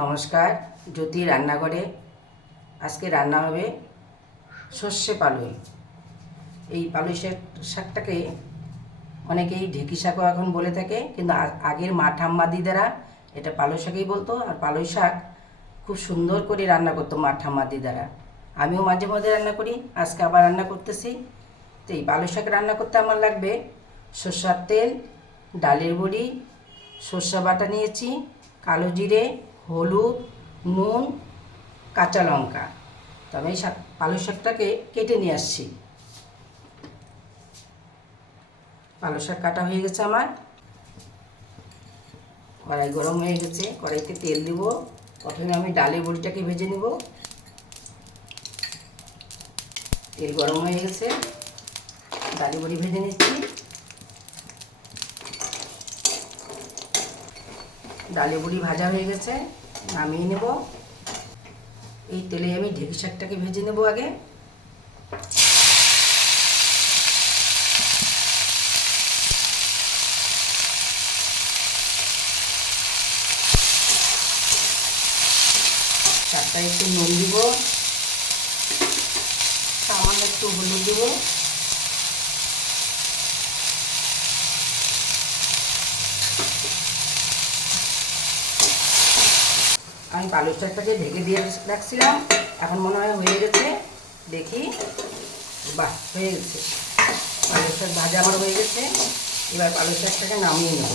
নমস্কার, জ্যোতি রান্নাঘরে। আজকে রান্না হবে সর্ষে পালুই। এই পালুই শাক, শাকটাকে অনেকেই ঢেকি শাকও এখন বলে থাকে, কিন্তু আগের মা ঠাম্মা দিদারা এটা পালুই শাকই বলতো, আর পালুই শাক খুব সুন্দর করে রান্না করতো মা ঠাম্মা দিদারা। আমিও মাঝে মধ্যে রান্না করি, আজকে আবার রান্না করতেছি। তো এই পালুই শাক রান্না করতে আমার লাগবে সর্ষার তেল, ডালের বড়ি, সর্ষা বাটা নিয়েছি, কালো জিরে হলুদ, নুন, কাঁচা লঙ্কা। তবে এই শাক, পালং শাকটাকে কেটে নিয়ে আসছি। পালং শাক কাটা হয়ে গেছে আমার। কড়াই গরম হয়ে গেছে, কড়াইতে তেল দিব। প্রথমে আমি ডালের বড়িটাকে ভেজে নিব। তেল গরম হয়ে গেছে। ডালি বড়ি ভেজে নিচ্ছি। ডালে বুড়ি ভাজা হয়ে গেছে, নামিয়ে নেব। এই তেলে আমি ঢেঁকি শাকটাকে ভেজে নেব আগে। শাকটা একটু নুন দিব, সামান্য একটু হলুদ দিব। আমি পালং শাকটাকে ঢেকে দিয়ে রাখছিলাম। এখন মনে হয় হয়ে গেছে। দেখি। বাহ, হয়ে গেছে। পালং শাক ভাজা আমার হয়ে গেছে। এবার পালং শাকটাকে নামিয়ে নেব।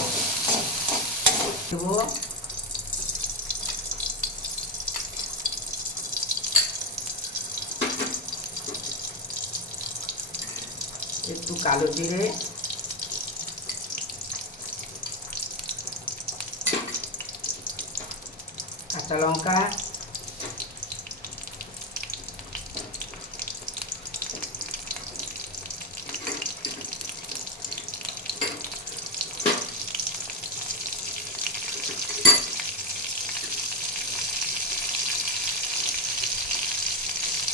একটু কালো জিরে। কাঁচা লঙ্কা।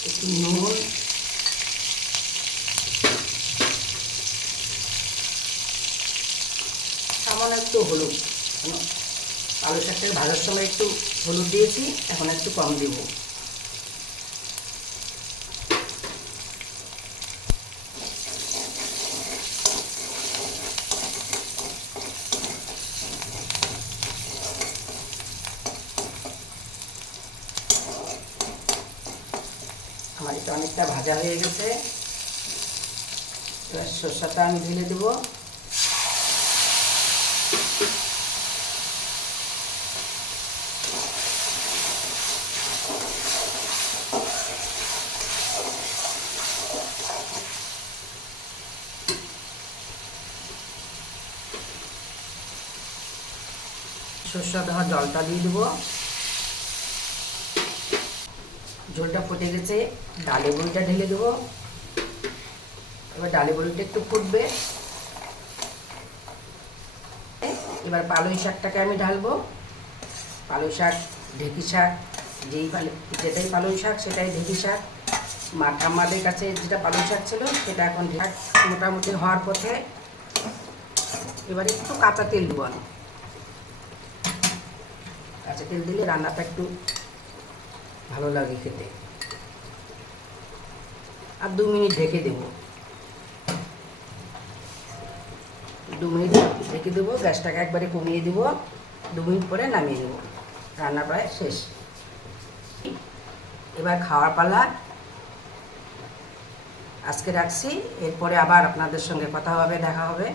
একটু নুন। সামান্য একটু হলুদ। আলু শাকটাকে ভাজার সময় একটু হলুদ দিয়েছি, এখন একটু কম দিব। আমার এটা অনেকটা ভাজা হয়ে গেছে। এবার আমি ঢেলে দেবো। সর্ষা দেওয়া জলটা দিয়ে দেবো। ঝোলটা ফুটে গেছে, ডালে বড়িটা ঢেলে দেবো। এবার ডালে বড়িটা একটু ফুটবে। এবার পালই শাকটাকে আমি ঢালবো। পালই শাক, ঢেকি শাক, যেই পাল যেটাই পালই শাক, সেটাই ঢেকি শাক। মা ঠাম্মাদের কাছে যেটা পালই শাক ছিল, সেটা এখন মোটামুটি হওয়ার পথে। এবার একটু কাঁচা তেল দেবো আমি। কাঁচা তেল দিলে রান্নাটা একটু ভালো লাগে খেতে। আর দু মিনিট ঢেকে দেব। দু মিনিট ঢেকে দেবো, গ্যাসটাকে একবারে কমিয়ে দেব। দু মিনিট পরে নামিয়ে দেবো। রান্না প্রায় শেষ। এবার খাওয়ার পালা আজকে রাখছি। এরপরে আবার আপনাদের সঙ্গে কথা হবে, দেখা হবে।